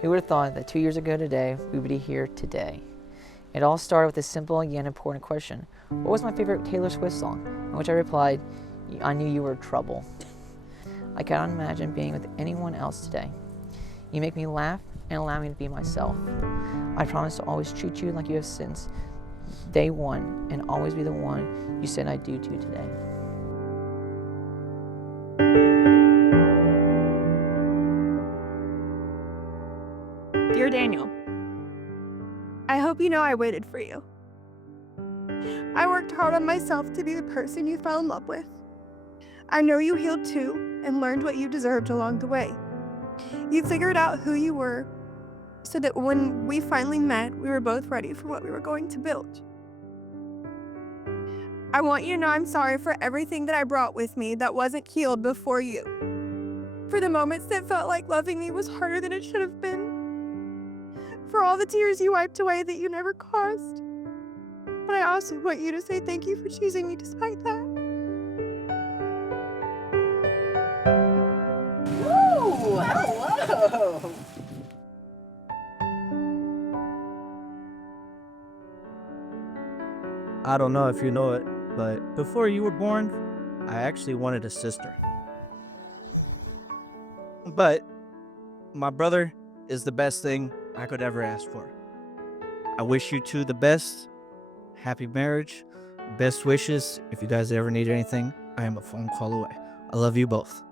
Who would have thought that 2 years ago today, we would be here today? It all started with a simple yet important question. What was my favorite Taylor Swift song? In which I replied, I knew you were trouble. I cannot imagine being with anyone else today. You make me laugh and allow me to be myself. I promise to always treat you like you have since day one and always be the one you said I do to today. Dear Daniel, I hope you know I waited for you. I worked hard on myself to be the person you fell in love with. I know you healed too and learned what you deserved along the way. You figured out who you were so that when we finally met, we were both ready for what we were going to build. I want you to know I'm sorry for everything that I brought with me that wasn't healed before you. For the moments that felt like loving me was harder than it should have been. For all the tears you wiped away that you never caused. But I also want you to say thank you for choosing me despite that. Woo! Hello! I don't know if you know it, but before you were born, I actually wanted a sister. But my brother is the best thing I could ever ask for. I wish you two the best. Happy marriage. Best wishes. If you guys ever need anything, I am a phone call away. I love you both.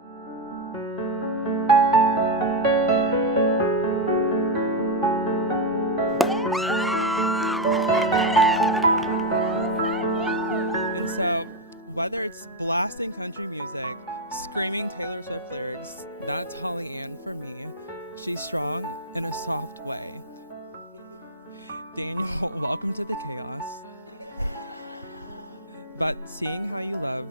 Whether it's blasting country music, screaming Taylor Swift lyrics, that's Holly Ann for me. She's strong in a soft way. Daniel, welcome to the chaos. But seeing how you love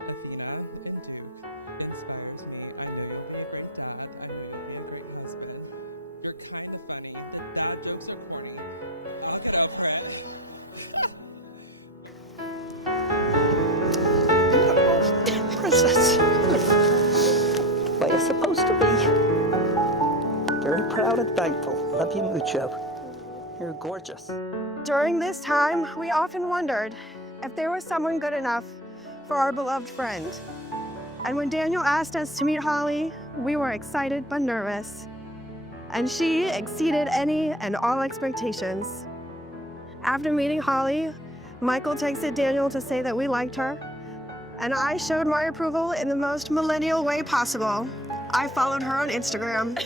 Athena and Duke inspires me. I know you'll be a great dad. I know you'll be a great husband. You're kind of funny. The dad jokes are corny. I'll get over it. Princess. Where you're supposed to be. Very proud and thankful. Love you mucho. You're gorgeous. During this time, we often wondered if there was someone good enough for our beloved friend. And when Daniel asked us to meet Holly, we were excited but nervous. And she exceeded any and all expectations. After meeting Holly, Michael texted Daniel to say that we liked her, and I showed my approval in the most millennial way possible. I followed her on Instagram.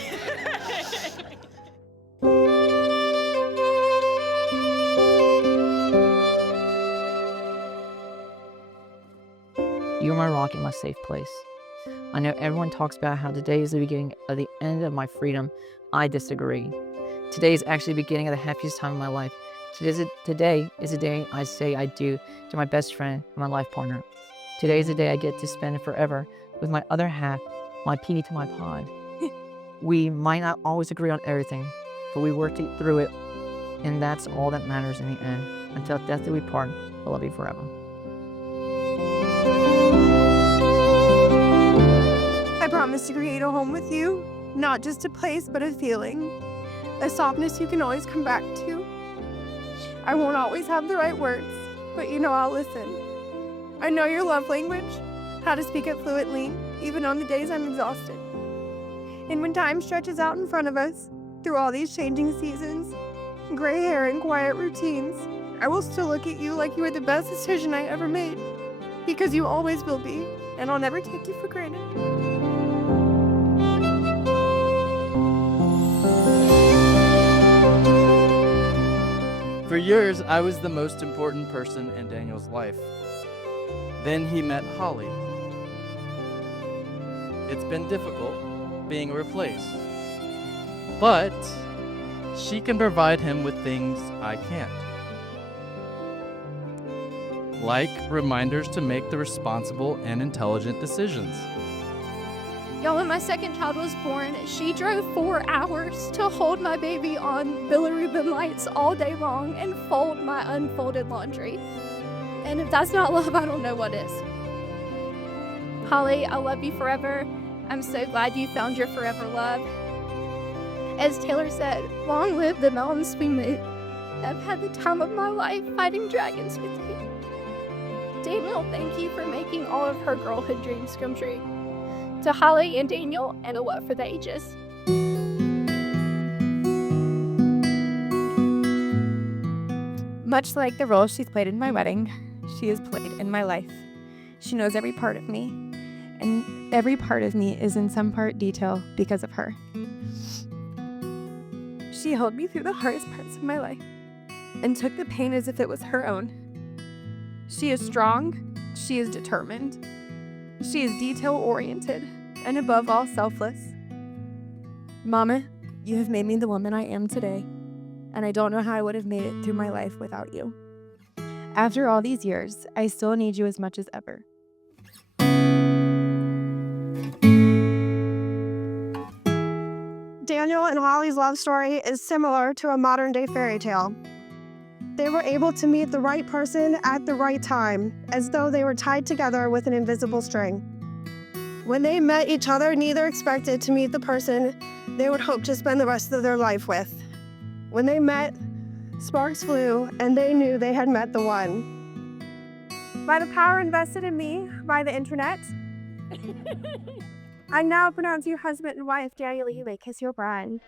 You are my rock and my safe place. I know everyone talks about how today is the beginning of the end of my freedom. I disagree. Today is actually the beginning of the happiest time of my life. Today is the day I say I do to my best friend and my life partner. Today is the day I get to spend forever with my other half, my PD to my pod. We might not always agree on everything, but we work through it, and that's all that matters in the end. Until death do we part, I love you forever. I promise to create a home with you, not just a place, but a feeling. A softness you can always come back to. I won't always have the right words, but you know I'll listen. I know your love language, how to speak it fluently, even on the days I'm exhausted. And when time stretches out in front of us, through all these changing seasons, gray hair and quiet routines, I will still look at you like you were the best decision I ever made. Because you always will be, and I'll never take you for granted. For years, I was the most important person in Daniel's life. Then he met Holly. It's been difficult being replaced, but she can provide him with things I can't. Like reminders to make the responsible and intelligent decisions. Y'all, when my second child was born, she drove 4 hours to hold my baby on bilirubin lights all day long and fold my unfolded laundry. And if that's not love, I don't know what is. Holly, I love you forever. I'm so glad you found your forever love. As Taylor said, long live the mountains we moved. I've had the time of my life fighting dragons with you. Daniel, thank you for making all of her girlhood dreams come true. To Holly and Daniel, and a what for the ages. Much like the role she's played in my wedding, she has played in my life. She knows every part of me, and every part of me is in some part detail because of her. She held me through the hardest parts of my life and took the pain as if it was her own. She is strong, she is determined, she is detail-oriented, and above all, selfless. Mama, you have made me the woman I am today, and I don't know how I would have made it through my life without you. After all these years, I still need you as much as ever. Daniel and Holly's love story is similar to a modern-day fairy tale. They were able to meet the right person at the right time, as though they were tied together with an invisible string. When they met each other, neither expected to meet the person they would hope to spend the rest of their life with. When they met, sparks flew, and they knew they had met the one. By the power invested in me by the internet, I now pronounce you husband and wife. Daniel, you may kiss your bride.